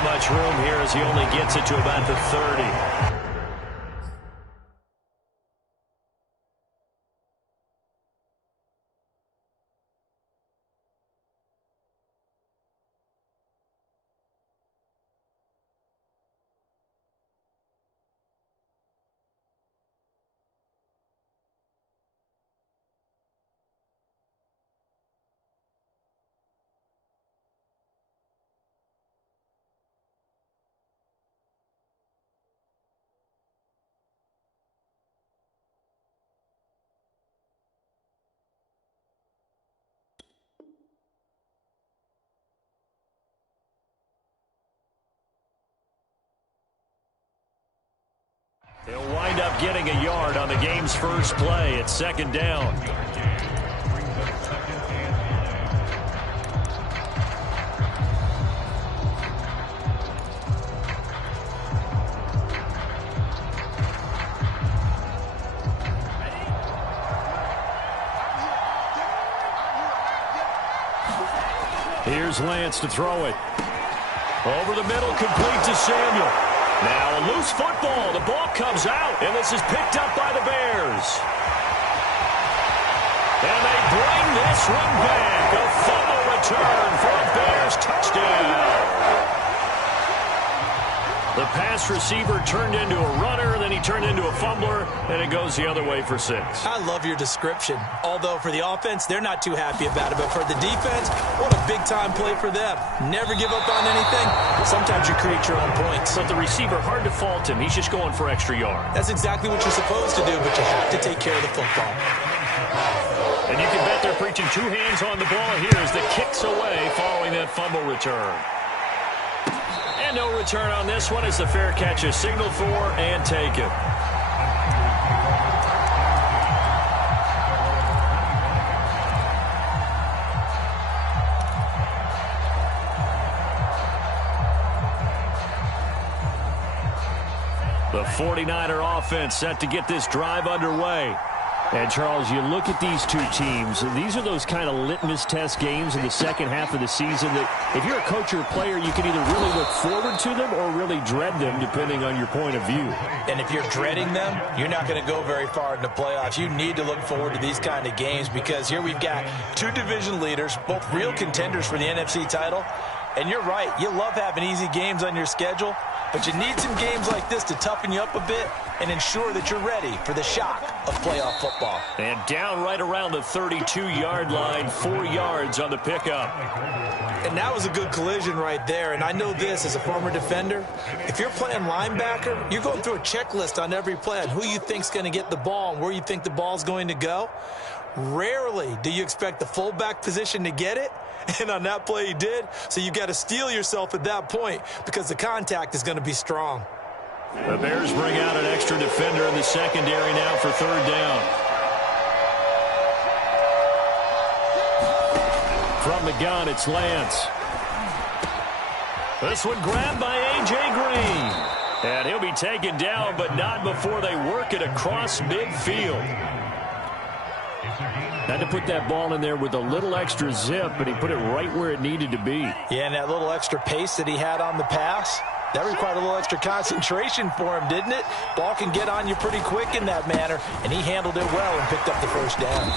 Not much room here as he only gets it to about the 30. He'll wind up getting a yard on the game's first play. It's second down. Here's Lance to throw it. Over the middle, complete to Samuel. Now a loose football. The ball comes out, and this is picked up by the Bears. And they bring this one back. A fumble return for a Bears touchdown. The pass receiver turned into a runner, then he turned into a fumbler, and it goes the other way for 6. I love your description. Although for the offense, they're not too happy about it. But for the defense, what a big-time play for them. Never give up on anything. Sometimes you create your own points. But the receiver, hard to fault him. He's just going for extra yard. That's exactly what you're supposed to do, but you have to take care of the football. And you can bet they're preaching 2 hands on the ball here as the kick's away following that fumble return. And no return on this one as the fair catch is signaled for and taken. The 49er offense set to get this drive underway. And, Charles, you look at these two teams, these are those kind of litmus test games in the second half of the season that if you're a coach or a player, you can either really look forward to them or really dread them, depending on your point of view. And if you're dreading them, you're not going to go very far in the playoffs. You need to look forward to these kind of games because here we've got 2 division leaders, both real contenders for the NFC title. And you're right, you love having easy games on your schedule, but you need some games like this to toughen you up a bit and ensure that you're ready for the shock of playoff football. And down right around the 32-yard line, 4 yards on the pickup. And that was a good collision right there. And I know this as a former defender. If you're playing linebacker, you're going through a checklist on every play on who you think's going to get the ball and where you think the ball's going to go. Rarely do you expect the fullback position to get it. And on that play he did. So you got to steel yourself at that point because the contact is going to be strong. The Bears bring out an extra defender in the secondary now for 3rd down. From the gun, it's Lance. This one grabbed by A.J. Green. And he'll be taken down, but not before they work it across midfield. Had to put that ball in there with a little extra zip, but he put it right where it needed to be. Yeah, and that little extra pace that he had on the pass, that required a little extra concentration for him, didn't it? Ball can get on you pretty quick in that manner, and he handled it well and picked up the 1st down.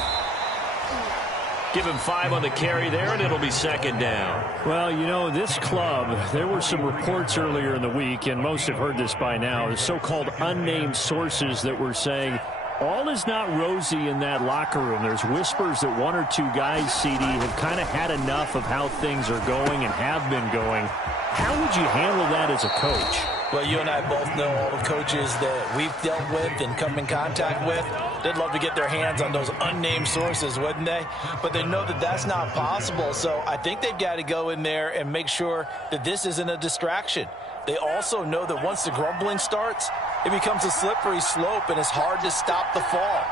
Give him 5 on the carry there, and it'll be 2nd down. Well, you know, this club, there were some reports earlier in the week, and most have heard this by now, the so-called unnamed sources that were saying all is not rosy in that locker room. There's whispers that 1 or 2 guys, CD, have kind of had enough of how things are going and have been going. How would you handle that as a coach? Well, you and I both know all the coaches that we've dealt with and come in contact with. They'd love to get their hands on those unnamed sources, wouldn't they? But they know that that's not possible. So I think they've got to go in there and make sure that this isn't a distraction. They also know that once the grumbling starts, it becomes a slippery slope, and it's hard to stop the fall.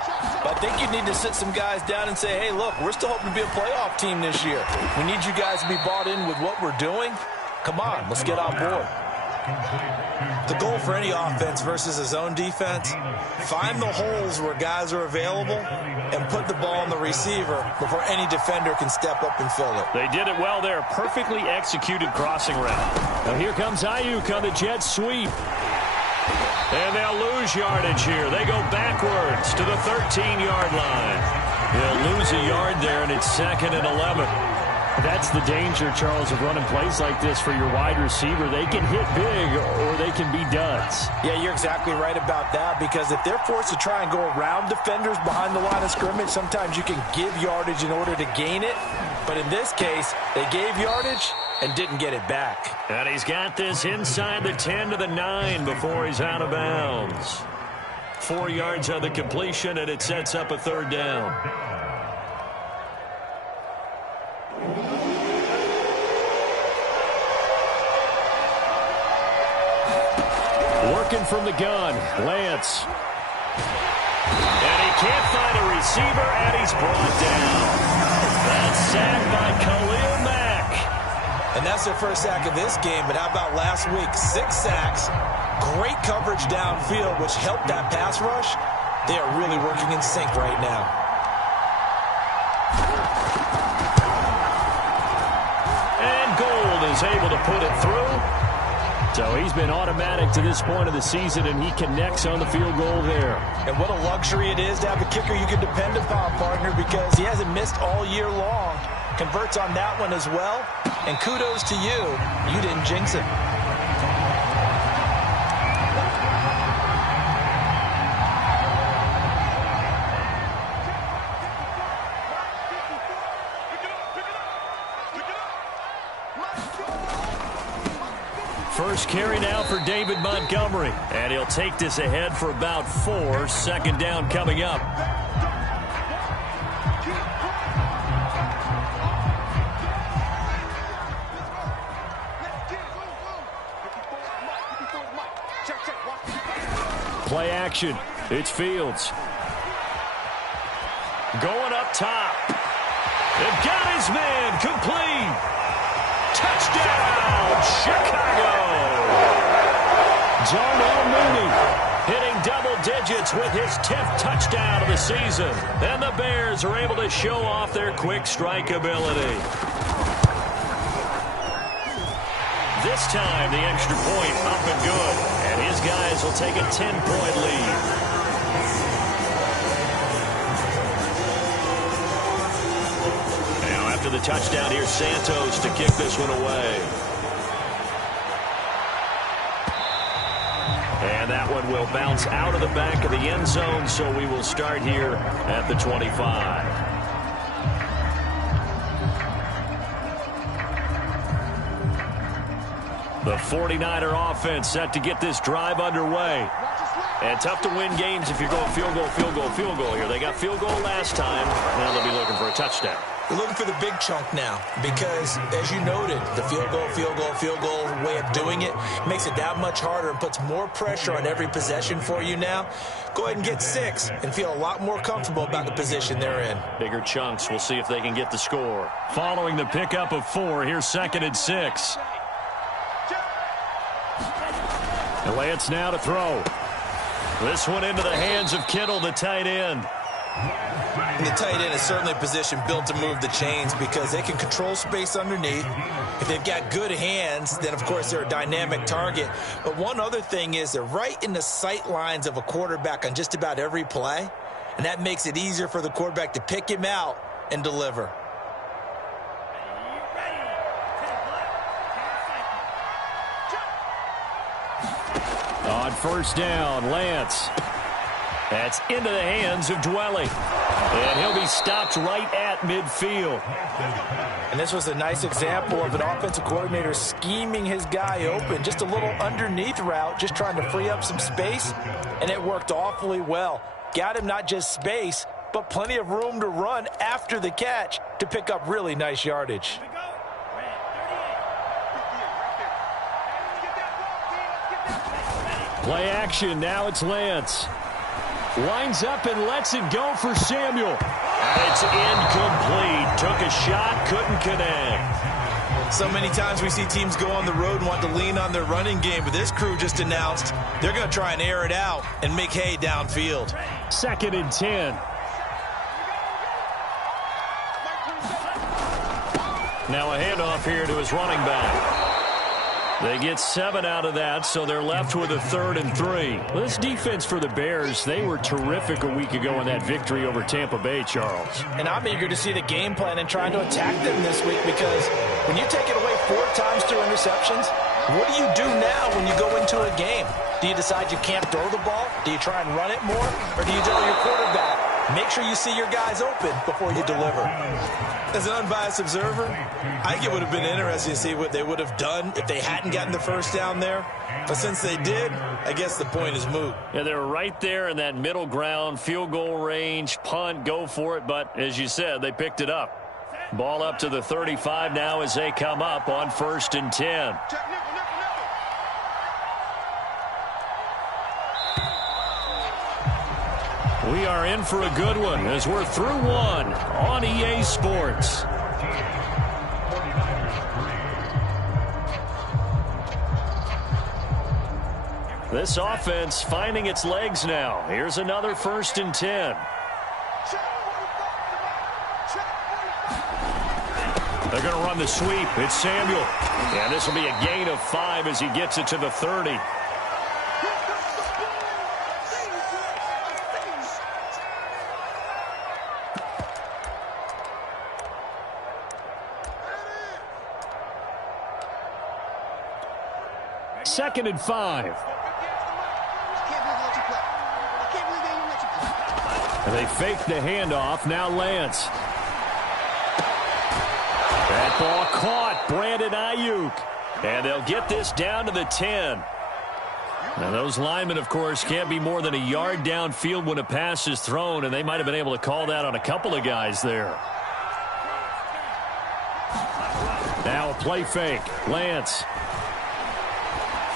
But I think you need to sit some guys down and say, hey, look, we're still hoping to be a playoff team this year. We need you guys to be bought in with what we're doing. Come on, let's get on board. The goal for any offense versus a zone defense, find the holes where guys are available and put the ball on the receiver before any defender can step up and fill it. They did it well there. Perfectly executed crossing route. Now here comes Ayuk on the jet sweep. And they'll lose yardage here. They go backwards to the 13-yard line. They'll lose a yard there, and it's 2nd and 11. That's the danger, Charles, of running plays like this for your wide receiver. They can hit big or they can be duds. Yeah, you're exactly right about that, because if they're forced to try and go around defenders behind the line of scrimmage, sometimes you can give yardage in order to gain it. But in this case, they gave yardage and didn't get it back. And he's got this inside the 10 to the 9 before he's out of bounds. 4 yards on the completion, and it sets up a 3rd down. Working from the gun, Lance. And he can't find a receiver, and he's brought down. That's sacked by Khalil Mack. And that's their first sack of this game, but how about last week? 6 sacks, great coverage downfield, which helped that pass rush. They are really working in sync right now. And Gold is able to put it through. So he's been automatic to this point of the season, and he connects on the field goal there. And what a luxury it is to have a kicker you can depend upon, partner, because he hasn't missed all year long. Converts on that one as well. And kudos to you. You didn't jinx it. First carry now for David Montgomery. And he'll take this ahead for about 4. 2nd down coming up. Play action. It's Fields. Going up top. They've got his man complete. Touchdown, Chicago. Darnell Mooney hitting double digits with his 10th touchdown of the season. And the Bears are able to show off their quick strike ability. This time, the extra point up and good. And his guys will take a 10-point lead. Now, after the touchdown, here's Santos to kick this one away. And that one will bounce out of the back of the end zone, so we will start here at the 25. The 49er offense set to get this drive underway. And tough to win games if you're going field goal, field goal, field goal here. They got field goal last time. Now they'll be looking for a touchdown. They're looking for the big chunk now because, as you noted, the field goal way of doing it makes it that much harder and puts more pressure on every possession for you now. Go ahead and get 6 and feel a lot more comfortable about the position they're in. Bigger chunks. We'll see if they can get the score. Following the pickup of 4, here's 2nd and 6. And Lance now to throw. This one into the hands of Kittle, the tight end. And the tight end is certainly a position built to move the chains because they can control space underneath. If they've got good hands, then, of course, they're a dynamic target. But one other thing is they're right in the sight lines of a quarterback on just about every play. And that makes it easier for the quarterback to pick him out and deliver. On first down, Lance. That's into the hands of Dwelly. And he'll be stopped right at midfield. And this was a nice example of an offensive coordinator scheming his guy open. Just a little underneath route, just trying to free up some space. And it worked awfully well. Got him not just space, but plenty of room to run after the catch to pick up really nice yardage. Play action. Now it's Lance. Lines up and lets it go for Samuel. It's incomplete. Took a shot, couldn't connect. So many times we see teams go on the road and want to lean on their running game, but this crew just announced they're going to try and air it out and make hay downfield. 2nd and 10. Now a handoff here to his running back. They get 7 out of that, so they're left with a 3rd and 3. Well, this defense for the Bears, they were terrific a week ago in that victory over Tampa Bay, Charles. And I'm eager to see the game plan and trying to attack them this week, because when you take it away 4 times through interceptions, what do you do now when you go into a game? Do you decide you can't throw the ball? Do you try and run it more? Or do you tell your quarterback, make sure you see your guys open before you deliver? As an unbiased observer, I think it would have been interesting to see what they would have done if they hadn't gotten the first down there. But since they did, I guess the point is moot. Yeah, they're right there in that middle ground, field goal range, punt, go for it. But as you said, they picked it up. Ball up to the 35 now as they come up on 1st and 10. We are in for a good one as we're through one on EA Sports. This offense finding its legs now. Here's another 1st and 10. They're going to run the sweep. It's Samuel. And this will be a gain of 5 as he gets it to the 30. Second and 5. And they fake the handoff. Now Lance. That ball caught. Brandon Ayuk. And they'll get this down to the 10. Now those linemen, of course, can't be more than a yard downfield when a pass is thrown, and they might have been able to call that on a couple of guys there. Now a play fake. Lance.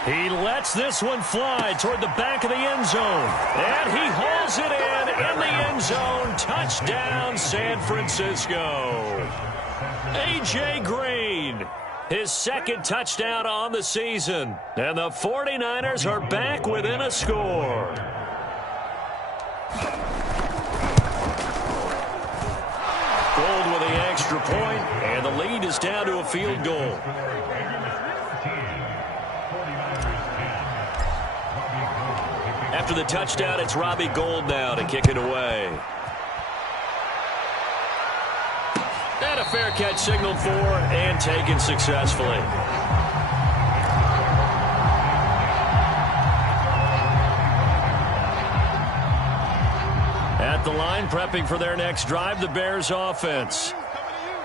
He lets this one fly toward the back of the end zone. And he hauls it in the end zone. Touchdown, San Francisco. A.J. Green, his 2nd touchdown on the season. And the 49ers are back within a score. Gold with the extra point, and the lead is down to a field goal. After the touchdown, it's Robbie Gould now to kick it away. And a fair catch signaled for and taken successfully. At the line, prepping for their next drive, the Bears offense.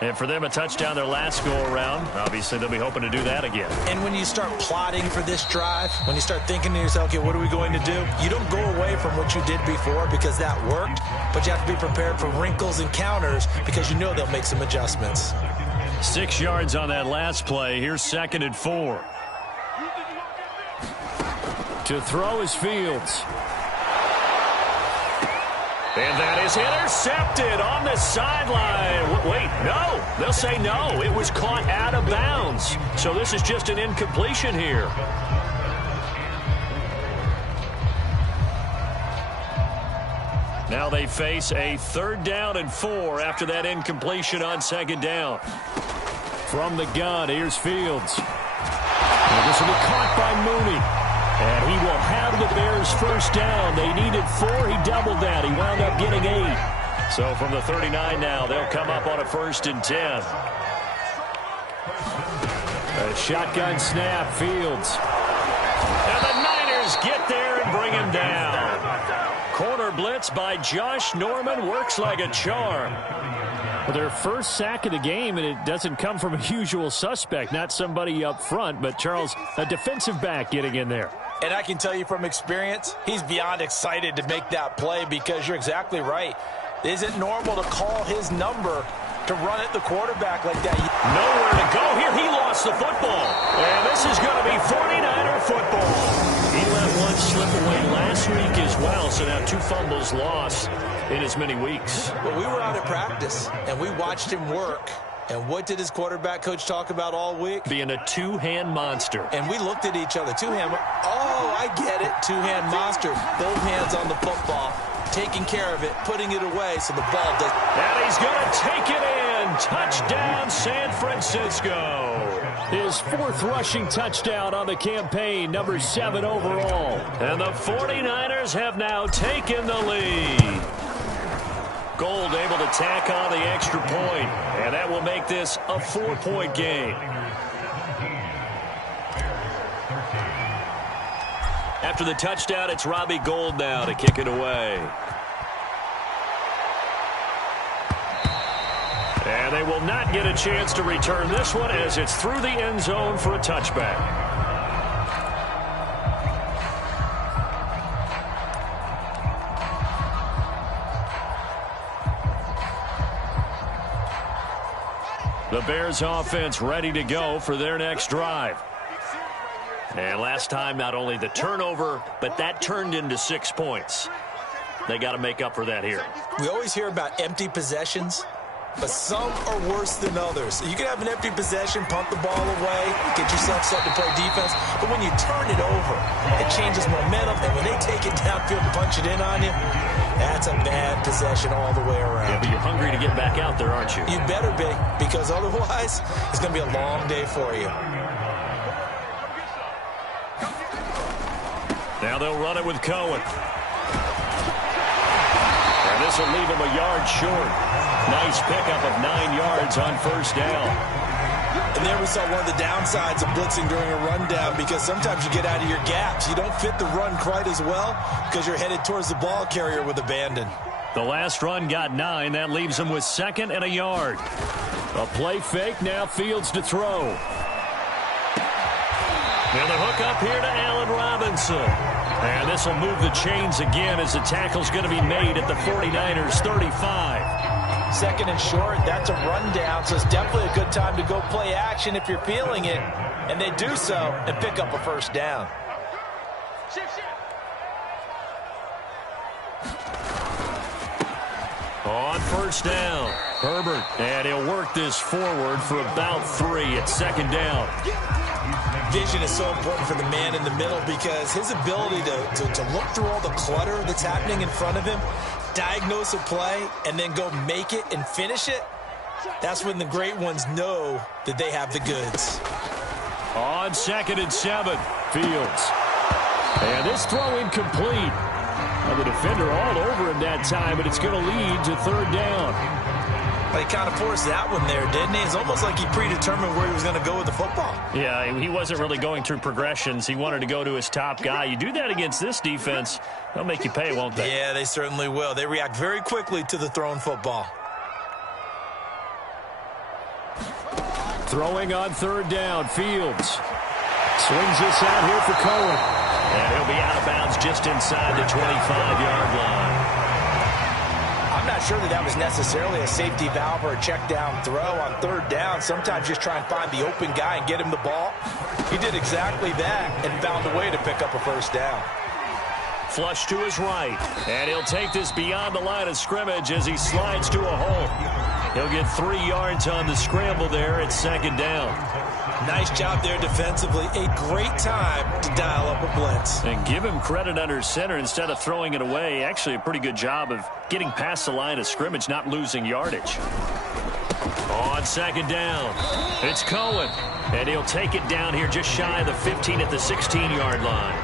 And for them, a touchdown their last go-around. Obviously, they'll be hoping to do that again. And when you start plotting for this drive, when you start thinking to yourself, okay, what are we going to do? You don't go away from what you did before because that worked, but you have to be prepared for wrinkles and counters because you know they'll make some adjustments. 6 yards on that last play. Here's 2nd and 4. To throw is Fields. And that is intercepted on the sideline. Wait, no. They'll say no. It was caught out of bounds. So this is just an incompletion here. Now they face a 3rd down and 4 after that incompletion on 2nd down. From the gun, here's Fields. And this will be caught by Mooney. And he will have the Bears 1st down. They needed 4. He doubled that. He wound up getting 8. So from the 39 now, they'll come up on a 1st and 10. A shotgun snap, Fields. And the Niners get there and bring him down. Corner blitz by Josh Norman works like a charm. Well, their first sack of the game, and it doesn't come from a usual suspect, not somebody up front, but Charles, a defensive back getting in there. And I can tell you from experience, he's beyond excited to make that play because you're exactly right. Is it normal to call his number to run at the quarterback like that? Nowhere to go here. He lost the football. And this is going to be 49er football. He let one slip away last week as well, so now 2 fumbles lost in as many weeks. Well, we were out at practice, and we watched him work And what did his quarterback coach talk about all week? Being a two-hand monster. And we looked at each other. Two-hand. Oh, I get it. Two-hand monster. Both hands on the football. Taking care of it. Putting it away so the ball does. And he's going to take it in. Touchdown, San Francisco. His 4th rushing touchdown on the campaign, number 7 overall. And the 49ers have now taken the lead. Gold able to tack on the extra point, and that will make this a 4-point game. After the touchdown, it's Robbie Gould now to kick it away. And they will not get a chance to return this one as it's through the end zone for a touchback. The Bears offense ready to go for their next drive. And last time, not only the turnover, but that turned into 6 points. They got to make up for that here. We always hear about empty possessions, but some are worse than others. You can have an empty possession, pump the ball away, get yourself set to play defense, but when you turn it over, it changes momentum, and when they take it downfield and punch it in on you, that's a bad possession all the way around. Yeah, but you're hungry to get back out there, aren't you? You better be, because otherwise, it's going to be a long day for you. Now they'll run it with Cohen. And this will leave him a yard short. Nice pickup of 9 yards on first down. And there we saw one of the downsides of blitzing during a rundown, because sometimes you get out of your gaps. You don't fit the run quite as well because you're headed towards the ball carrier with abandon. The last run got 9. That leaves him with 2nd and a yard. A play fake. Now Fields to throw. And the hook up here to Allen Robinson. And this will move the chains again as the tackle's going to be made at the 49ers 35. 2nd and short, that's a rundown, so it's definitely a good time to go play action if you're feeling it. And they do so and pick up a first down. On first down, Herbert. And he'll work this forward for about 3 at 2nd down. Vision is so important for the man in the middle, because his ability to look through all the clutter that's happening in front of him, diagnose a play, and then go make it and finish it, that's when the great ones know that they have the goods. On 2nd and 7, Fields. And this throw incomplete. Well, the defender all over him that time, but it's going to lead to 3rd down. But he kind of forced that one there, didn't he? It's almost like he predetermined where he was going to go with the football. Yeah, he wasn't really going through progressions. He wanted to go to his top guy. You do that against this defense, they'll make you pay, won't they? Yeah, they certainly will. They react very quickly to the thrown football. Throwing on 3rd down, Fields. Swings this out here for Cohen. And he'll be out of bounds just inside the 25-yard line. I'm not sure that was necessarily a safety valve or a check down throw on 3rd down. Sometimes just try and find the open guy and get him the ball. He did exactly that and found a way to pick up a first down. Flush to his right. And he'll take this beyond the line of scrimmage as he slides to a hole. He'll get 3 yards on the scramble there at 2nd down. Nice job there defensively. A great time to dial up a blitz. And give him credit under center instead of throwing it away. Actually, a pretty good job of getting past the line of scrimmage, not losing yardage. On 2nd down, it's Cohen. And he'll take it down here just shy of the 15 at the 16-yard line.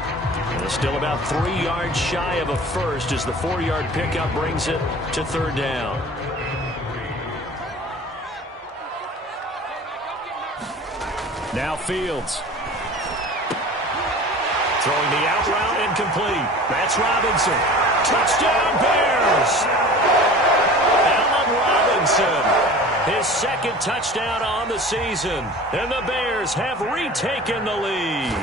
And it's still about 3 yards shy of a first as the 4-yard pickup brings it to 3rd down. Now Fields. Throwing the out route incomplete. That's Robinson. Touchdown Bears! Allen Robinson. His 2nd touchdown on the season. And the Bears have retaken the lead.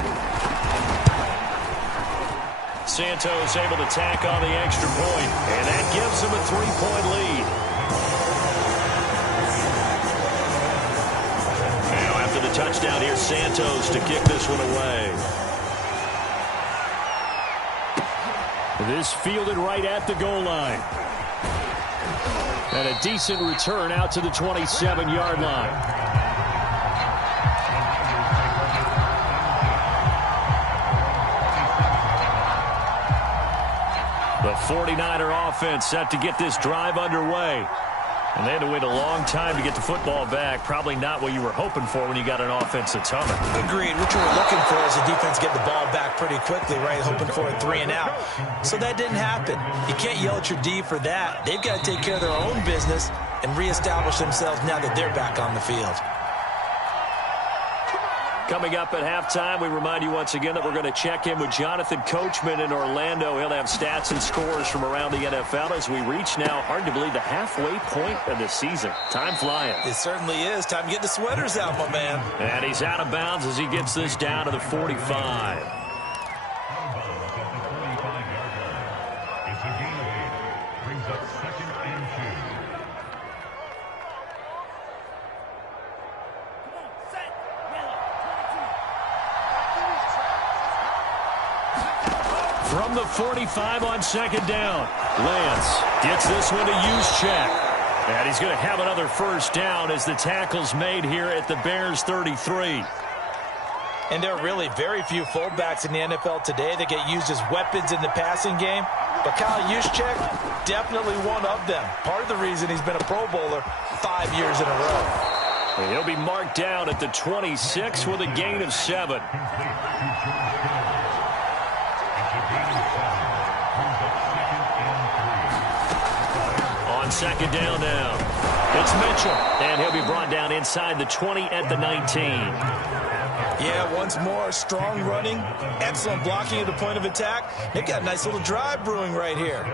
Santos able to tack on the extra point. And that gives him a 3-point lead. Touchdown here, Santos to kick this one away. This fielded right at the goal line. And a decent return out to the 27-yard line. The 49er offense set to get this drive underway. And they had to wait a long time to get the football back. Probably not what you were hoping for when you got an offense that's humming. Agreed. What you were looking for is the defense get the ball back pretty quickly, right? Hoping for a 3 and out. So that didn't happen. You can't yell at your D for that. They've got to take care of their own business and reestablish themselves now that they're back on the field. Coming up at halftime, we remind you once again that we're going to check in with Jonathan Coachman in Orlando. He'll have stats and scores from around the NFL as we reach now, hard to believe, the halfway point of the season. Time flying. It certainly is. Time to get the sweaters out, my man. And he's out of bounds as he gets this down to the 45. From the 45 on second down, Lance gets this one to Juszczyk. And he's going to have another first down as the tackle's made here at the Bears 33. And there are really very few fullbacks in the NFL today that get used as weapons in the passing game. But Kyle Juszczyk, definitely one of them. Part of the reason he's been a Pro Bowler 5 years in a row. And he'll be marked down at the 26 with a gain of 7. On second down now, it's Mitchell, and he'll be brought down inside the 20 at the 19. Yeah, once more, strong running, excellent blocking at the point of attack. They've got a nice little drive brewing right here.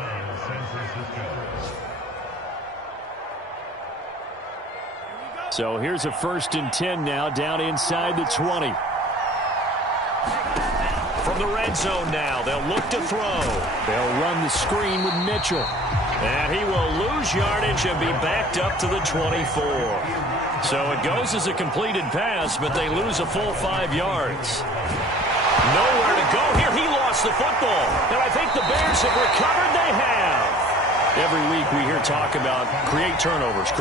So here's a 1st and 10 now, down inside the 20. From the red zone now, they'll look to throw. They'll run the screen with Mitchell. And he will lose yardage and be backed up to the 24. So it goes as a completed pass, but they lose a full 5 yards. Nowhere to go here. He lost the football. And I think the Bears have recovered. They have. Every week we hear talk about create turnovers.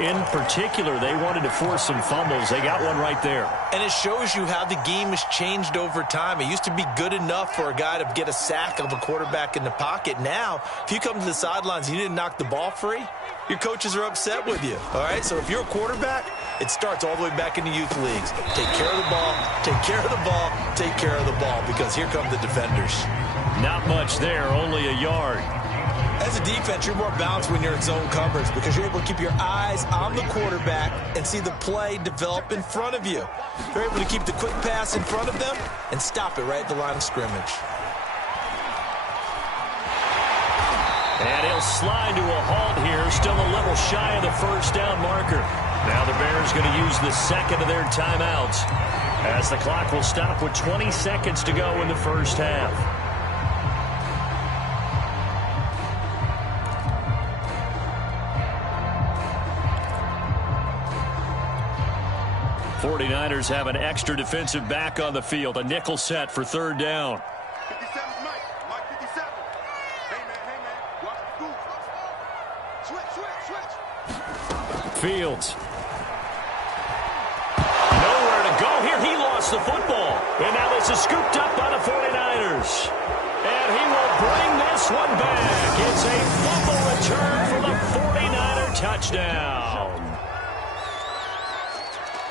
In particular, they wanted to force some fumbles. They got one right there. And it shows you how the game has changed over time. It used to be good enough for a guy to get a sack of a quarterback in the pocket. Now, if you come to the sidelines and you didn't knock the ball free, your coaches are upset with you. All right, so if you're a quarterback, it starts all the way back in the youth leagues. Take care of the ball, take care of the ball, take care of the ball, because here come the defenders. Not much there, only a yard. As a defense, you're more balanced when you're in zone coverage because you're able to keep your eyes on the quarterback and see the play develop in front of you. You're able to keep the quick pass in front of them and stop it right at the line of scrimmage. And he'll slide to a halt here, still a little shy of the first down marker. Now the Bears going to use the second of their timeouts as the clock will stop with 20 seconds to go in the first half. 49ers have an extra defensive back on the field. A nickel set for 3rd down. 57 Mike 57. Hey, man. Watch the goose. Switch. Fields. Nowhere to go here. He lost the football. And now this is scooped up by the 49ers. And he will bring this one back. It's a fumble return for the 49er touchdown.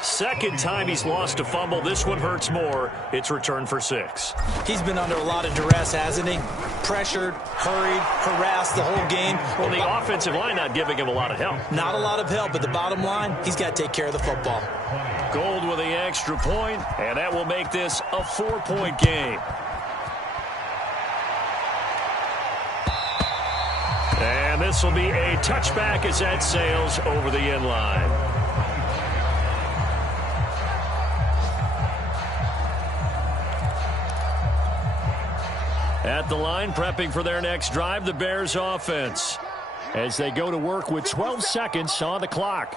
Second time he's lost a fumble. This one hurts more. It's returned for 6. He's been under a lot of duress, hasn't he? Pressured, hurried, harassed the whole game. Well, the offensive line not giving him a lot of help. Not a lot of help, but the bottom line, he's got to take care of the football. Gold with the extra point, and that will make this a 4-point game. And this will be a touchback as that sails over the end line. At the line, prepping for their next drive, the Bears offense, as they go to work with 12 seconds on the clock.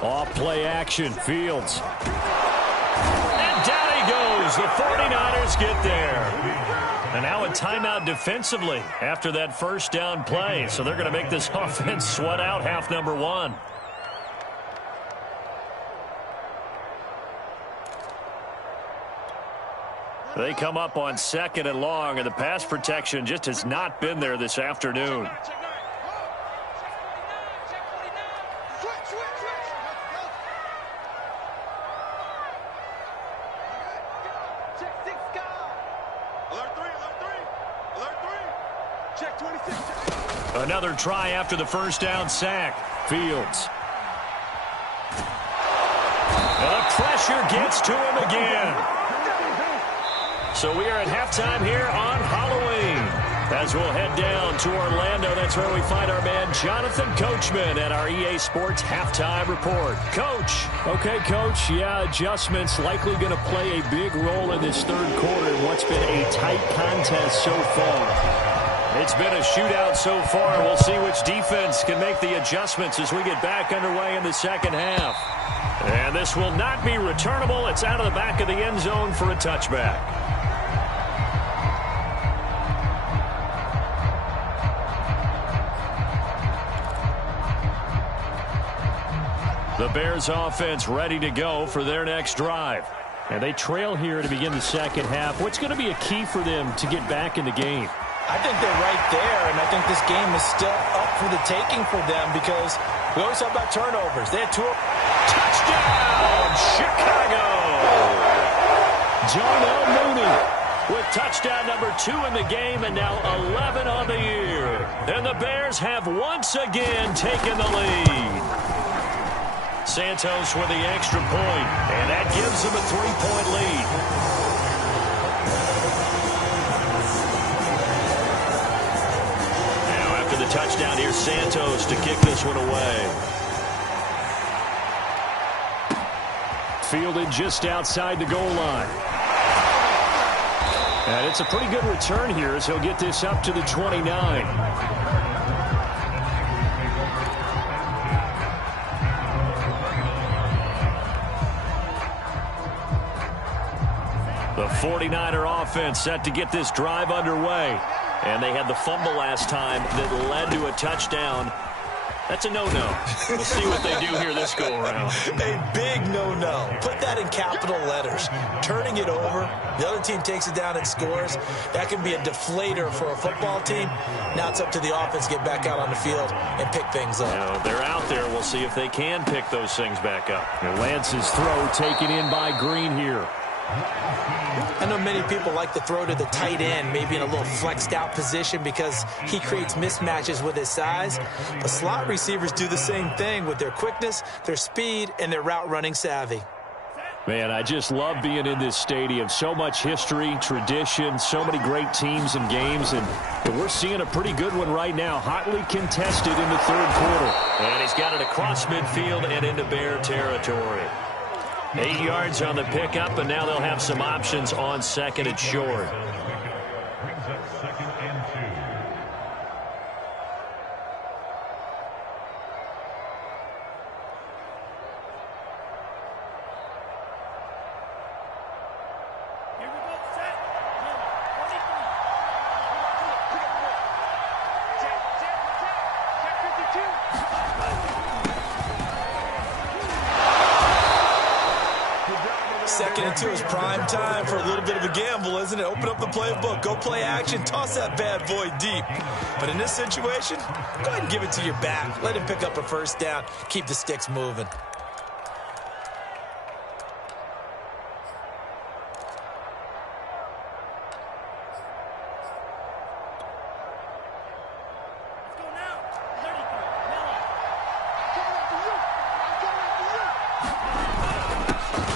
Off play action, Fields. And down he he goes. The 49ers get there. And now a timeout defensively after that first down play. So they're going to make this offense sweat out half number one. They come up on 2nd and long, and the pass protection just has not been there this afternoon. Another try after the first down sack. Fields. And the pressure gets to him again. So we are at halftime here on Halloween. As we'll head down to Orlando, that's where we find our man Jonathan Coachman at our EA Sports Halftime Report. Coach. Okay, Coach. Yeah, adjustments likely going to play a big role in this third quarter in what's been a tight contest so far. It's been a shootout so far. We'll see which defense can make the adjustments as we get back underway in the second half. And this will not be returnable. It's out of the back of the end zone for a touchback. The Bears offense ready to go for their next drive. And they trail here to begin the second half. What's going to be a key for them to get back in the game? I think they're right there, and I think this game is still up for the taking for them because we always talk about turnovers. They had 2. Touchdown, Chicago! Darnell Mooney with touchdown number 2 in the game and now 11 on the year. And the Bears have once again taken the lead. Santos with the extra point, and that gives them a 3-point lead. The touchdown, here's Santos to kick this one away. Fielded just outside the goal line. And it's a pretty good return here as he'll get this up to the 29. The 49er offense set to get this drive underway. And they had the fumble last time that led to a touchdown. That's a no-no. We'll see what they do here this go-around. A big no-no. Put that in capital letters. Turning it over, the other team takes it down and scores. That can be a deflator for a football team. Now it's up to the offense to get back out on the field and pick things up. You know, they're out there. We'll see if they can pick those things back up. And Lance's throw taken in by Green here. I know many people like to throw to the tight end, maybe in a little flexed out position because he creates mismatches with his size. But slot receivers do the same thing with their quickness, their speed, and their route running savvy. Man, I just love being in this stadium. So much history, tradition, so many great teams and games, and we're seeing a pretty good one right now, hotly contested in the third quarter. And he's got it across midfield and into Bear territory. 8 yards on the pickup, and now they'll have some options on 2nd and short. Second and 2 is prime time for a little bit of a gamble, isn't it? Open up the playbook, go play action, toss that bad boy deep. But in this situation, go ahead and give it to your back. Let him pick up a first down. Keep the sticks moving.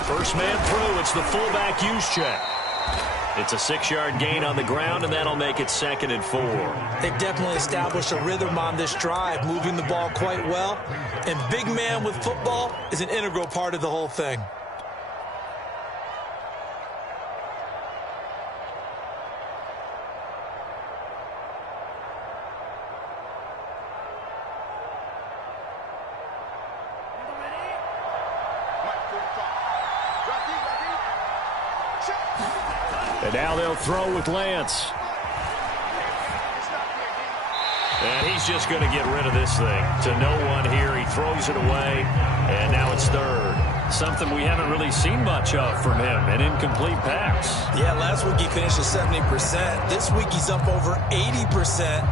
First man through, it's the fullback use check. It's a 6-yard gain on the ground, and that'll make it 2nd and 4. They've definitely established a rhythm on this drive, moving the ball quite well. And big man with football is an integral part of the whole thing. And now they'll throw with Lance. And he's just going to get rid of this thing. To no one here. He throws it away. And now it's third. Something we haven't really seen much of from him. An incomplete pass. Yeah, last week he finished at 70%. This week he's up over 80%.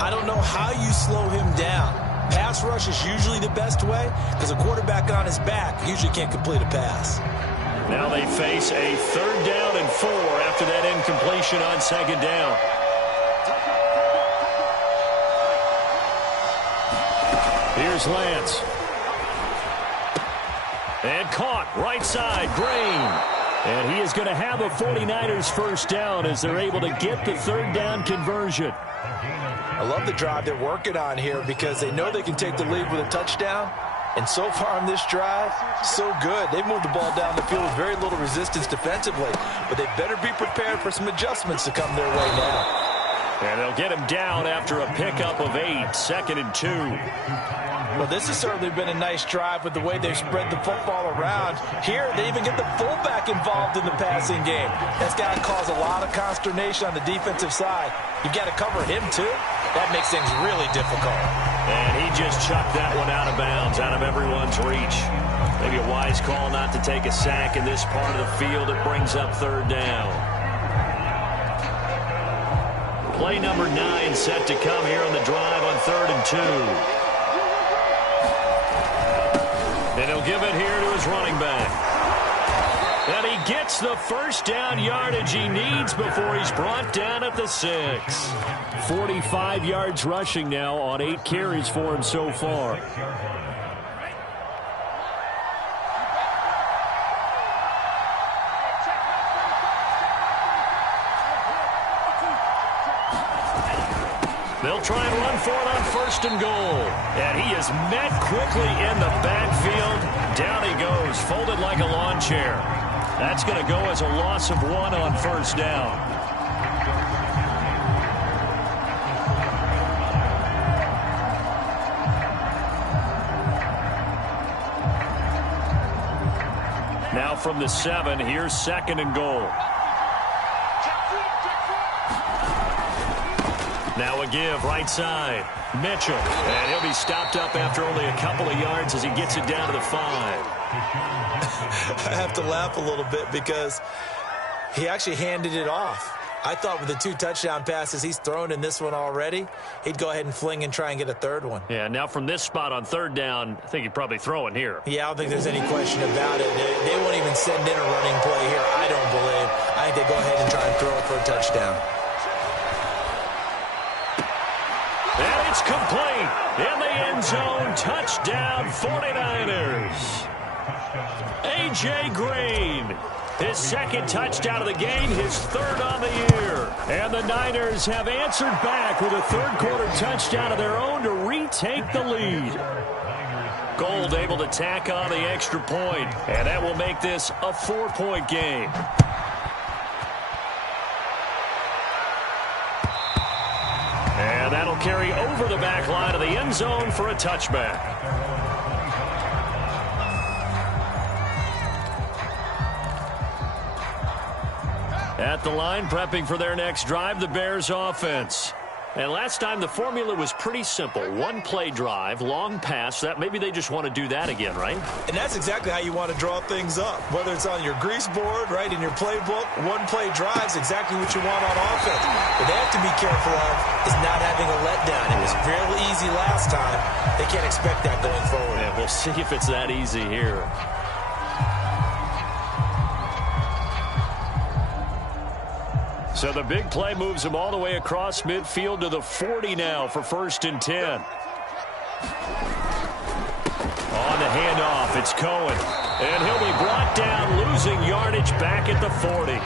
I don't know how you slow him down. Pass rush is usually the best way because a quarterback on his back usually can't complete a pass. Now they face a 3rd down and 4 after that incompletion on 2nd down. Here's Lance. And caught right side, Green. And he is going to have a 49ers first down as they're able to get the 3rd down conversion. I love the drive they're working on here because they know they can take the lead with a touchdown. And so far on this drive, so good. They've moved the ball down the field with very little resistance defensively. But they better be prepared for some adjustments to come their way now. And they'll get him down after a pickup of 8, 2nd and 2. Well, this has certainly been a nice drive with the way they've spread the football around. Here, they even get the fullback involved in the passing game. That's got to cause a lot of consternation on the defensive side. You've got to cover him, too. That makes things really difficult. And he just chucked that one out of bounds, out of everyone's reach. Maybe a wise call not to take a sack in this part of the field. It brings up 3rd down. Play number 9 set to come here on the drive on 3rd and 2. And he'll give it here to his running back. And he gets the first down yardage he needs before he's brought down at the 6. 45 yards rushing now on 8 carries for him so far. They'll try and run for it on 1st and goal. And he is met quickly in the backfield. Down he goes, folded like a lawn chair. That's going to go as a loss of 1 on 1st down. Now from the 7, here's 2nd and goal. Now a give right side. Mitchell. And he'll be stopped up after only a couple of yards as he gets it down to the 5. I have to laugh a little bit because he actually handed it off. I thought with the 2 touchdown passes he's thrown in this one already, he'd go ahead and fling and try and get a 3rd one. Yeah, now from this spot on 3rd down, I think he'd probably throw it here. Yeah, I don't think there's any question about it. They won't even send in a running play here, I don't believe. I think they go ahead and try and throw it for a touchdown. And it's complete. In the end zone, touchdown 49ers. A.J. Green, his 2nd touchdown of the game, his 3rd on the year. And the Niners have answered back with a 3rd quarter touchdown of their own to retake the lead. Gold able to tack on the extra point, and that will make this a 4-point game. And that'll carry over the back line of the end zone for a touchback. At the line, prepping for their next drive, the Bears offense. And last time, the formula was pretty simple. 1-play drive, long pass. That maybe they just want to do that again, right? And that's exactly how you want to draw things up. Whether it's on your grease board, right, in your playbook, 1-play drive is exactly what you want on offense. What they have to be careful of is not having a letdown. It was fairly easy last time. They can't expect that going forward. Yeah, we'll see if it's that easy here. So the big play moves him all the way across midfield to the 40 now for 1st and 10. On the handoff, it's Cohen. And he'll be brought down, losing yardage back at the 40.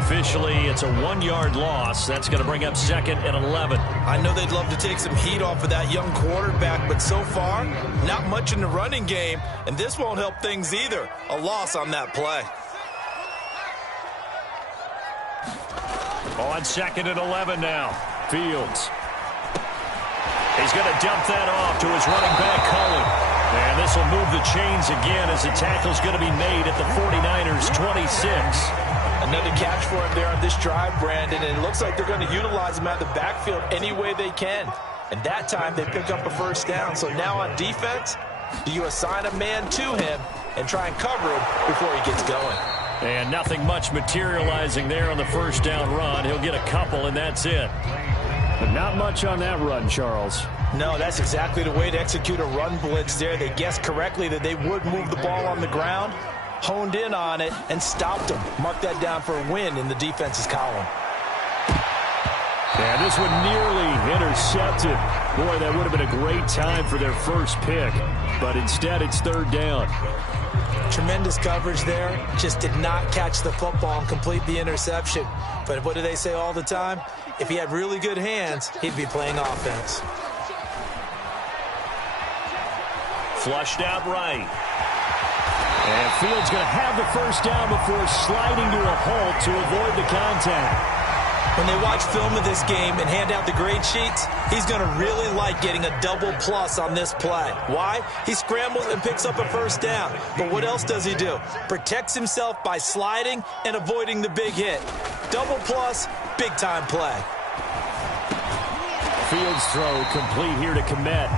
Officially, it's a 1-yard loss. That's going to bring up 2nd and 11. I know they'd love to take some heat off of that young quarterback, but so far, not much in the running game, and this won't help things either. A loss on that play. On 2nd and 11 now. Fields. He's going to dump that off to his running back, Cohen. And this will move the chains again as the tackle's going to be made at the 49ers' 26. Another catch for him there on this drive, Brandon, and it looks like they're going to utilize him out of the backfield any way they can. And that time they pick up a first down. So now on defense, do you assign a man to him and try and cover him before he gets going? And nothing much materializing there on the first down run. He'll get a couple, and that's it. But not much on that run, Charles. No, that's exactly the way to execute a run blitz there. They guessed correctly that they would move the ball on the ground, honed in on it, and stopped them. Mark that down for a win in the defense's column. And this one nearly intercepted. Boy, that would have been a great time for their first pick. But instead, it's third down. Tremendous coverage there. Just did not catch the football and complete the interception. But what do they say all the time? If he had really good hands, he'd be playing offense. Flushed out right. And Fields going to have the first down before sliding to a halt to avoid the contact. When they watch film of this game and hand out the grade sheets, he's going to really like getting a double plus on this play. Why? He scrambles and picks up a first down. But what else does he do? Protects himself by sliding and avoiding the big hit. Double plus, big-time play. Fields throw complete here to Kmet.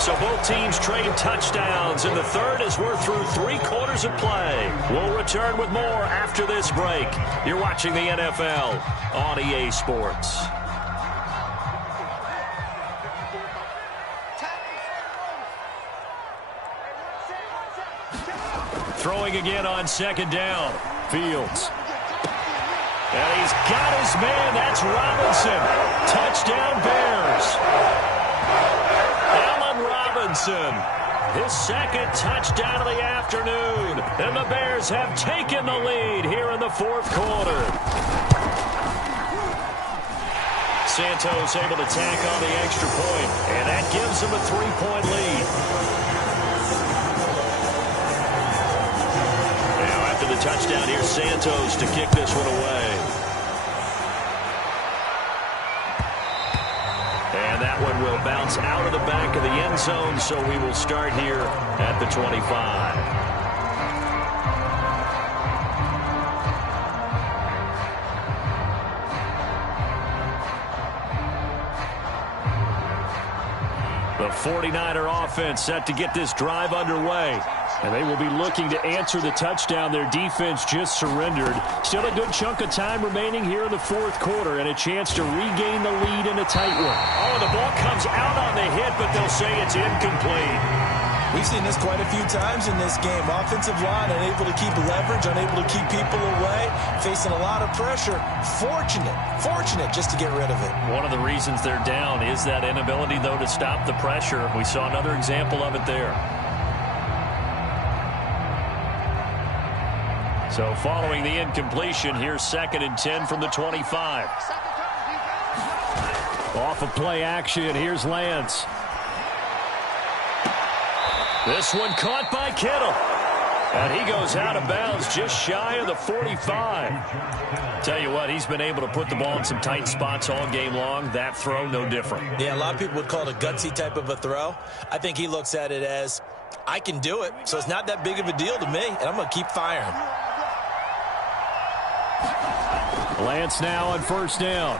So both teams trade touchdowns, and the third as we're through 3 quarters of play. We'll return with more after this break. You're watching the NFL on EA Sports. Throwing again on second down. Fields. And he's got his man. That's Robinson. Touchdown Bears. Robinson, his second touchdown of the afternoon. And the Bears have taken the lead here in the fourth quarter. Santos able to tack on the extra point, and that gives him a 3-point lead. Now after the touchdown, here's Santos to kick this one away. And that one will bounce out of the back of the end zone, so we will start here at the 25. The 49er offense set to get this drive underway. And they will be looking to answer the touchdown their defense just surrendered. Still a good chunk of time remaining here in the fourth quarter and a chance to regain the lead in a tight one. Oh, the ball comes out on the hit, but they'll say it's incomplete. We've seen this quite a few times in this game. Offensive line unable to keep leverage, unable to keep people away, facing a lot of pressure. Fortunate just to get rid of it. One of the reasons they're down is that inability, though, to stop the pressure. We saw another example of it there. So following the incompletion, here's 2nd and 10 from the 25. Off of play action, here's Lance. This one caught by Kittle. And he goes out of bounds just shy of the 45. Tell you what, he's been able to put the ball in some tight spots all game long. That throw, no different. Yeah, a lot of people would call it a gutsy type of a throw. I think he looks at it as, I can do it, so it's not that big of a deal to me, and I'm going to keep firing. Lance now on first down.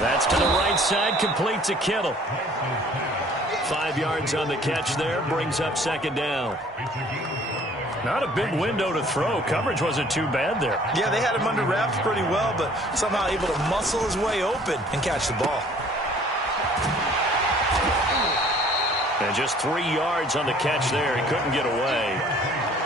That's to the right side, complete to Kittle. 5 yards on the catch there, brings up 2nd down. Not a big window to throw. Coverage wasn't too bad there. Yeah, they had him under wraps pretty well, but somehow able to muscle his way open and catch the ball. And just 3 yards on the catch there. He couldn't get away.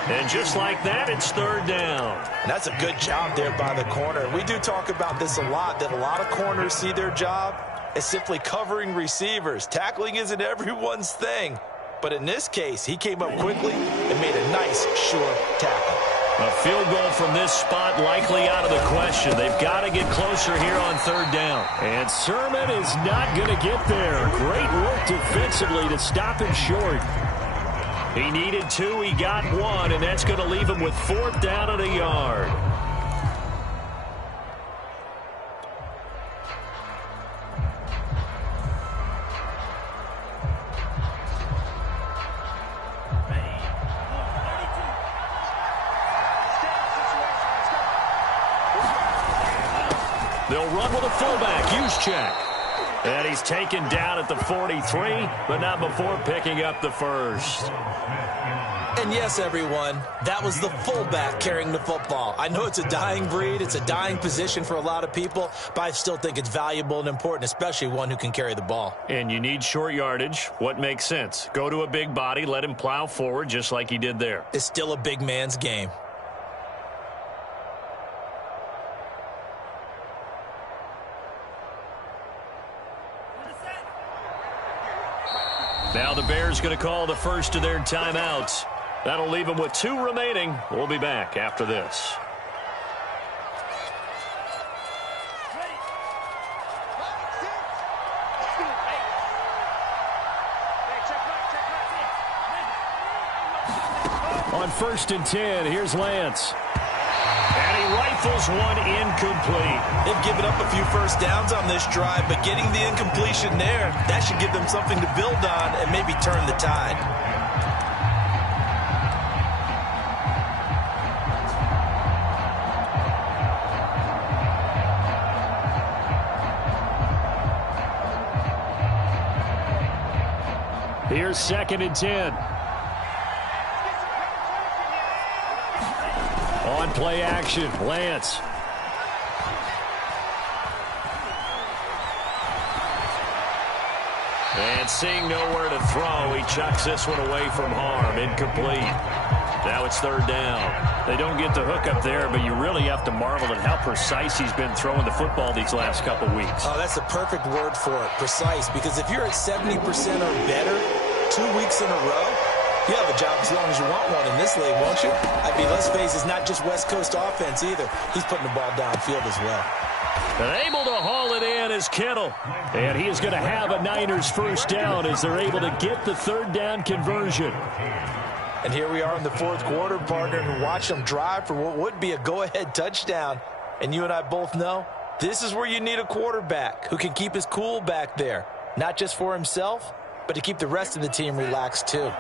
And just like that, it's 3rd down. And that's a good job there by the corner. We do talk about this a lot, that a lot of corners see their job as simply covering receivers. Tackling isn't everyone's thing. But in this case, he came up quickly and made a nice, sure tackle. A field goal from this spot likely out of the question. They've got to get closer here on 3rd down. And Sermon is not going to get there. Great work defensively to stop him short. He needed 2, he got 1, and that's going to leave him with 4th down and a yard. run with a fullback. Juszczyk. And he's taken down at the 43, but not before picking up the first. And yes, everyone, that was the fullback carrying the football. I know it's a dying breed. It's a dying position for a lot of people, but I still think it's valuable and important, especially one who can carry the ball. And you need short yardage. What makes sense? Go to a big body, let him plow forward just like he did there. It's still a big man's game. Now the Bears going to call the first of their timeouts. That'll leave them with 2 remaining. We'll be back after this. On 1st and 10, here's Lance. And he rifles one incomplete. They've given up a few first downs on this drive, but getting the incompletion there, that should give them something to build on and maybe turn the tide. Here's 2nd and 10. On play action, Lance. And seeing nowhere to throw, he chucks this one away from harm. Incomplete. Now it's 3rd down. They don't get the hook up there, but you really have to marvel at how precise he's been throwing the football these last couple weeks. Oh, that's the perfect word for it, precise, because if you're at 70% or better 2 weeks in a row, you have a job as long as you want one in this league, won't you? I mean, let's face it, it's not just West Coast offense either. He's putting the ball downfield as well. And able to haul it in is Kittle. And he is going to have a Niners first down as they're able to get the 3rd down conversion. And here we are in the 4th quarter, partner, and watch them drive for what would be a go-ahead touchdown. And you and I both know this is where you need a quarterback who can keep his cool back there, not just for himself, but to keep the rest of the team relaxed too.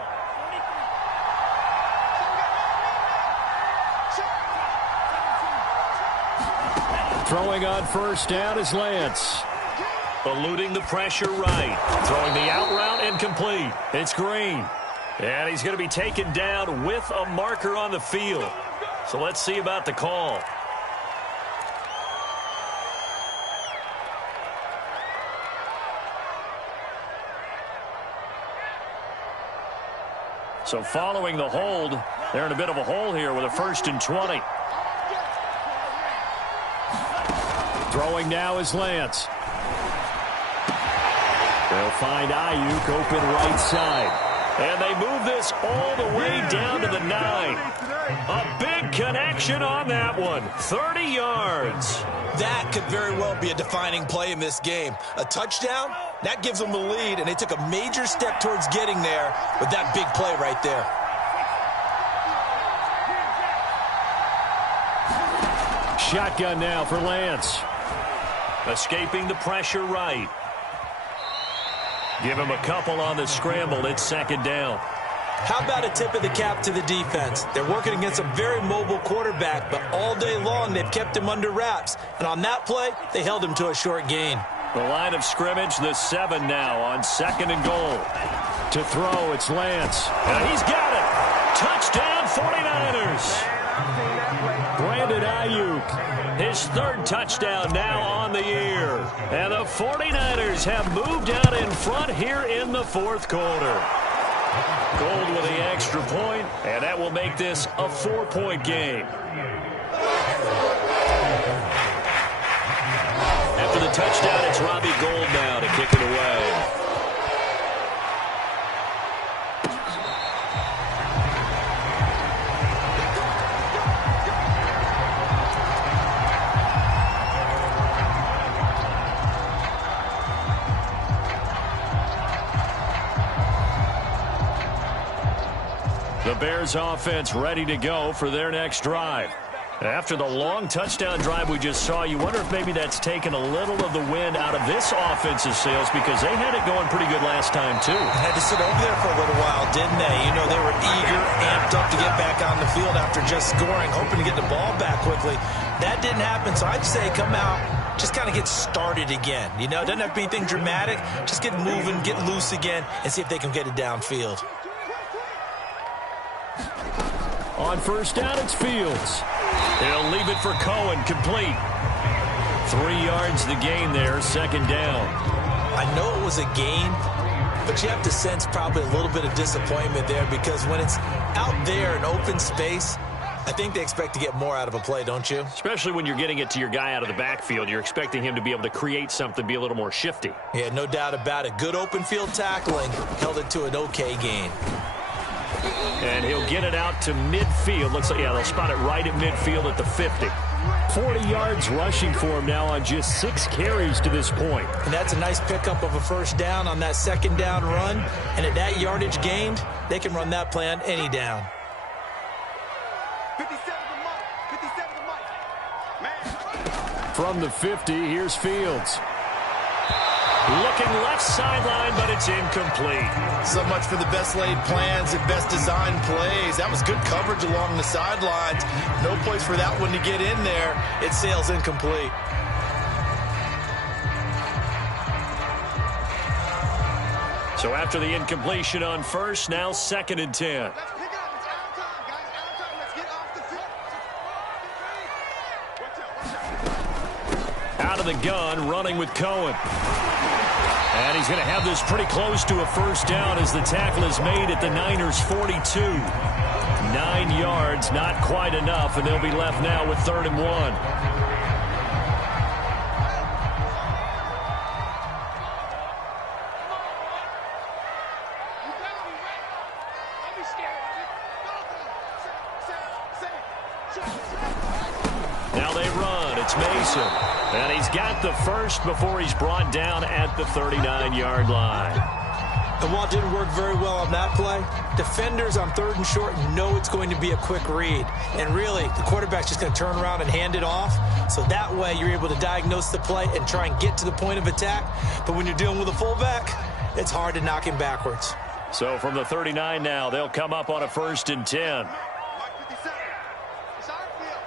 Throwing on 1st down is Lance. Eluding the pressure right. Throwing the out route incomplete. It's Green. And he's going to be taken down with a marker on the field. So let's see about the call. So following the hold, they're in a bit of a hole here with a 1st and 20. Throwing now is Lance. They'll find Ayuk open right side. And they move this all the way down to the 9. A big connection on that one. 30 yards. That could very well be a defining play in this game. A touchdown, that gives them the lead, and they took a major step towards getting there with that big play right there. Shotgun now for Lance. Escaping the pressure right. Give him a couple on the scramble. It's 2nd down. How about a tip of the cap to the defense? They're working against a very mobile quarterback, but all day long they've kept him under wraps. And on that play, they held him to a short gain. The line of scrimmage, the 7 now on 2nd and goal. To throw, it's Lance. And he's got it. Touchdown, 49ers. Brandon Ayuk. His 3rd touchdown now on the year. And the 49ers have moved out in front here in the 4th quarter. Gold with the extra point, and that will make this a 4-point game. After the touchdown, it's Robbie Gould now to kick it away. The Bears offense ready to go for their next drive. After the long touchdown drive we just saw, you wonder if maybe that's taken a little of the wind out of this offensive sails, because they had it going pretty good last time, too. Had to sit over there for a little while, didn't they? You know, they were eager, amped up to get back on the field after just scoring, hoping to get the ball back quickly. That didn't happen, so I'd say come out, just kind of get started again. You know, it doesn't have to be anything dramatic. Just get moving, get loose again, and see if they can get it downfield. On first down, it's Fields. He'll leave it for Cohen, complete. 3 yards the gain there, second down. I know it was a gain, but you have to sense probably a little bit of disappointment there, because when it's out there in open space, I think they expect to get more out of a play, don't you? Especially when you're getting it to your guy out of the backfield. You're expecting him to be able to create something, be a little more shifty. Yeah, no doubt about it. Good open field tackling, held it to an okay gain. And he'll get it out to midfield. Looks like, yeah, they'll spot it right at midfield at the 50. 40 yards rushing for him now on just 6 carries to this point. And that's a nice pickup of a first down on that second down run. And at that yardage gained, they can run that play on any down. 57 to Mike. Man. From the 50, here's Fields. Looking left sideline, but it's incomplete. So much for the best laid plans and best designed plays. That was good coverage along the sidelines. No place for that one to get in there. It sails incomplete. So after the incompletion on first, now 2nd and 10. Let's pick up. It's out of time, guys. Out of time. Let's get off the field. Watch out. Out of the gun, running with Cohen. And he's going to have this pretty close to a first down as the tackle is made at the Niners' 42. 9 yards, not quite enough, and they'll be left now with 3rd and 1. Now they run. It's Mason. And he's got the first before he's brought down at the 39-yard line. And while it didn't work very well on that play, defenders on 3rd and short know it's going to be a quick read. And really, the quarterback's just going to turn around and hand it off. So that way, you're able to diagnose the play and try and get to the point of attack. But when you're dealing with a fullback, it's hard to knock him backwards. So from the 39 now, they'll come up on a 1st and 10. Mike 57. It's our field.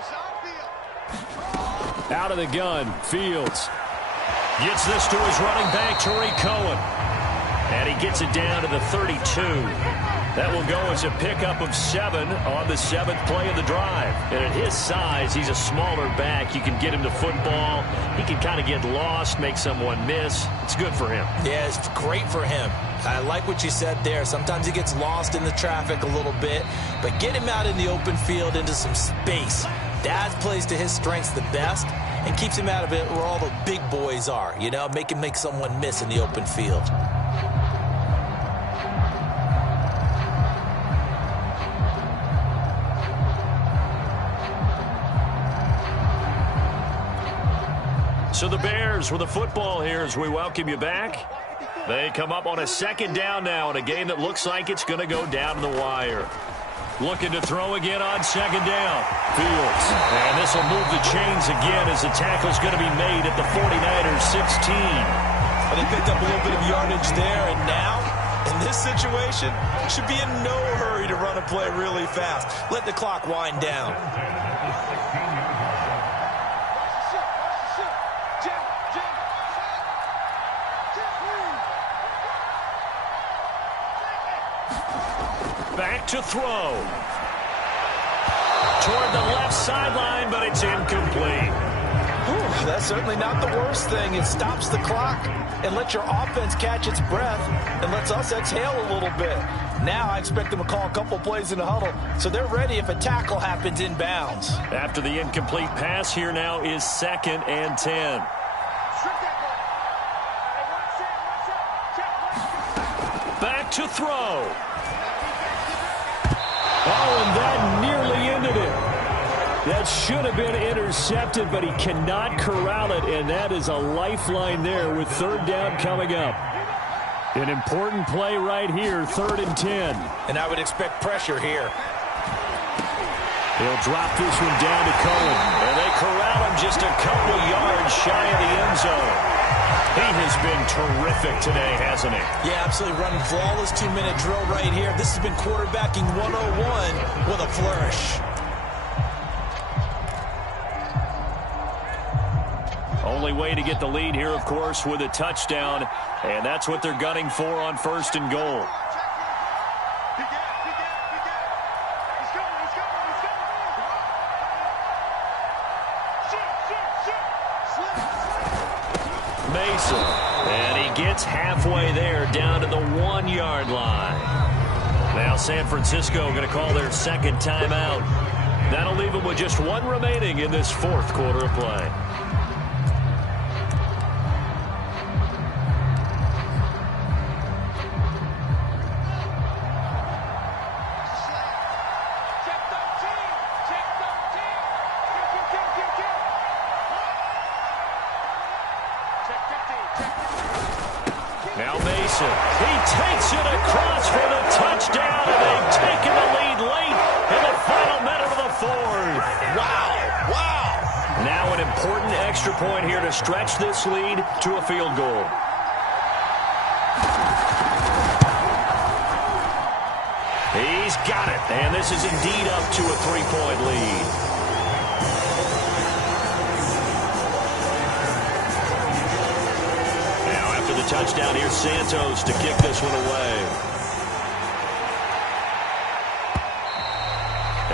It's our field. Out of the gun, Fields. Gets this to his running back, Tariq Cohen. And he gets it down to the 32. That will go as a pickup of 7 on the 7th play of the drive. And at his size, he's a smaller back. You can get him to football. He can kind of get lost, make someone miss. It's good for him. Yeah, it's great for him. I like what you said there. Sometimes he gets lost in the traffic a little bit. But get him out in the open field into some space. That plays to his strengths the best and keeps him out of it where all the big boys are. You know, make him make someone miss in the open field. So the Bears with the football here as we welcome you back. They come up on a 2nd down now in a game that looks like it's going to go down to the wire. Looking to throw again on 2nd down. Fields. And this will move the chains again as the tackle's going to be made at the 49ers' 16. But they picked up a little bit of yardage there, and now, in this situation, should be in no hurry to run a play really fast. Let the clock wind down. Back to throw. Toward the left sideline, but it's incomplete. Whew, that's certainly not the worst thing. It stops the clock and lets your offense catch its breath and lets us exhale a little bit. Now I expect them to call a couple plays in the huddle, so they're ready if a tackle happens inbounds. After the incomplete pass, here now is 2nd and 10. Back to throw. Oh, and that nearly ended it. That should have been intercepted, but he cannot corral it, and that is a lifeline there with 3rd down coming up. An important play right here, 3rd and 10. And I would expect pressure here. He'll drop this one down to Cohen. And they corral him just a couple yards shy of the end zone. He has been terrific today, hasn't he? Yeah, absolutely running flawless 2-minute drill right here. This has been quarterbacking 101 with a flourish. only way to get the lead here, of course, with a touchdown. And that's what they're gunning for on 1st and goal. Mason, and he gets halfway there, down to the 1-yard line. Now San Francisco going to call their second timeout. That'll leave them with just one remaining in this 4th quarter of play. Now Mason, he takes it across for the touchdown, and they've taken the lead late in the final minute of the 4th. Wow, wow. Now an important extra point here to stretch this lead to a field goal. He's got it, and this is indeed up to a 3-point lead. Touchdown. Here's Santos to kick this one away.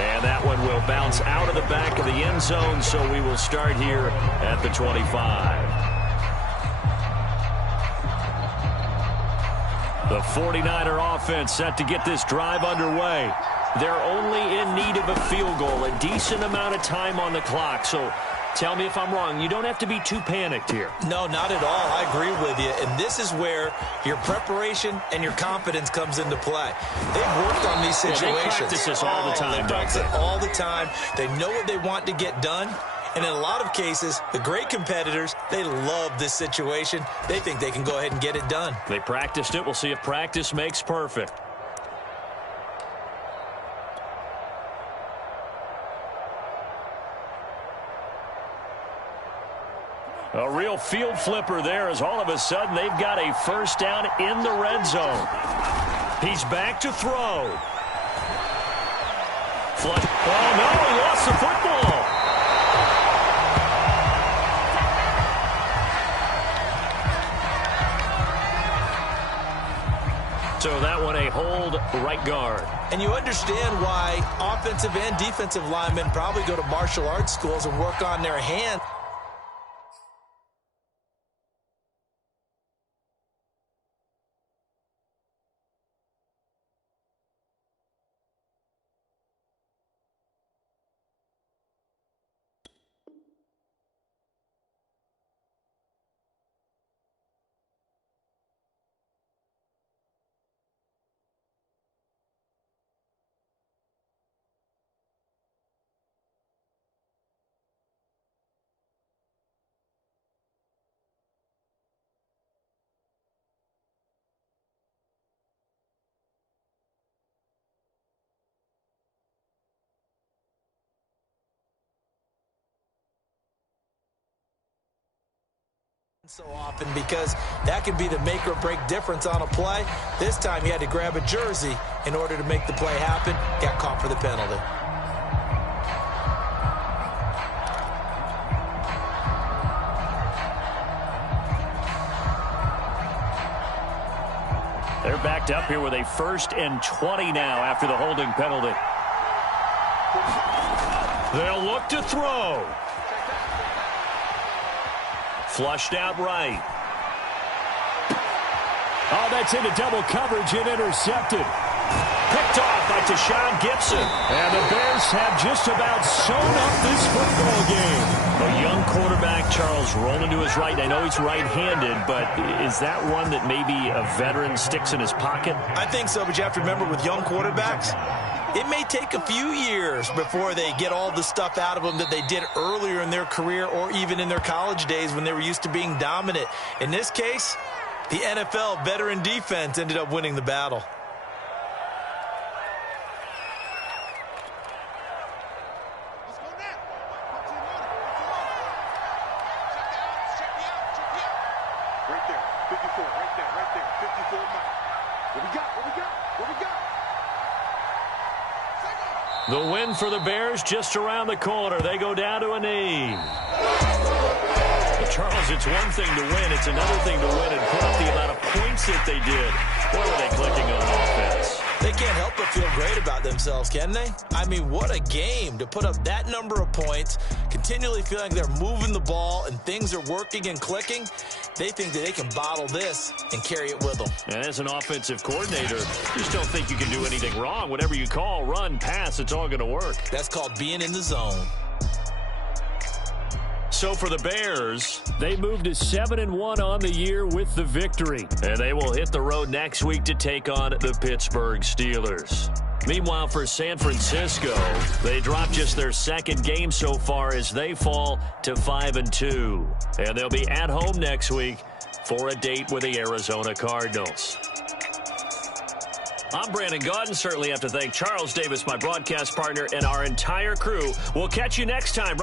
And that one will bounce out of the back of the end zone, so we will start here at the 25. The 49er offense set to get this drive underway. They're only in need of a field goal, a decent amount of time on the clock, so tell me if I'm wrong. You don't have to be too panicked here. No, not at all. I agree with you. And this is where your preparation and your confidence comes into play. They've worked on these situations. They practice this all the time. They practice it all the time. They know what they want to get done. And in a lot of cases, the great competitors, they love this situation. They think they can go ahead and get it done. They practiced it. We'll see if practice makes perfect. A real field flipper there, as all of a sudden they've got a first down in the red zone. He's back to throw. Flush. Oh, no, he lost the football. So that one a hold right guard. And you understand why offensive and defensive linemen probably go to martial arts schools and work on their hands. So often, because that can be the make or break difference on a play. This time he had to grab a jersey in order to make the play happen. Got caught for the penalty. They're backed up here with a 1st and 20 now after the holding penalty. They'll look to throw. Flushed out right. Oh, that's into double coverage and intercepted. Picked off by Tashawn Gibson. And the Bears have just about sewn up this football game. A young quarterback, Charles, rolling to his right. I know he's right-handed, but is that one that maybe a veteran sticks in his pocket? I think so, but you have to remember with young quarterbacks, it may take a few years before they get all the stuff out of them that they did earlier in their career or even in their college days when they were used to being dominant. In this case, the NFL veteran defense ended up winning the battle. Right there, 54, right there, 54 miles. What we got? The win for the Bears just around the corner. They go down to a knee. Well, Charles, it's one thing to win. It's another thing to win and put up the amount of points that they did. Boy, were they clicking on offense. They can't help but feel great about themselves, can they? I mean, what a game to put up that number of points, continually feeling they're moving the ball and things are working and clicking. They think that they can bottle this and carry it with them. And as an offensive coordinator, you just don't think you can do anything wrong. Whatever you call, run, pass, it's all going to work. That's called being in the zone. So for the Bears, they moved to 7-1 on the year with the victory. And they will hit the road next week to take on the Pittsburgh Steelers. Meanwhile, for San Francisco, they dropped just their second game so far as they fall to 5-2. And they'll be at home next week for a date with the Arizona Cardinals. I'm Brandon Gaudin. Certainly have to thank Charles Davis, my broadcast partner, and our entire crew. We'll catch you next time.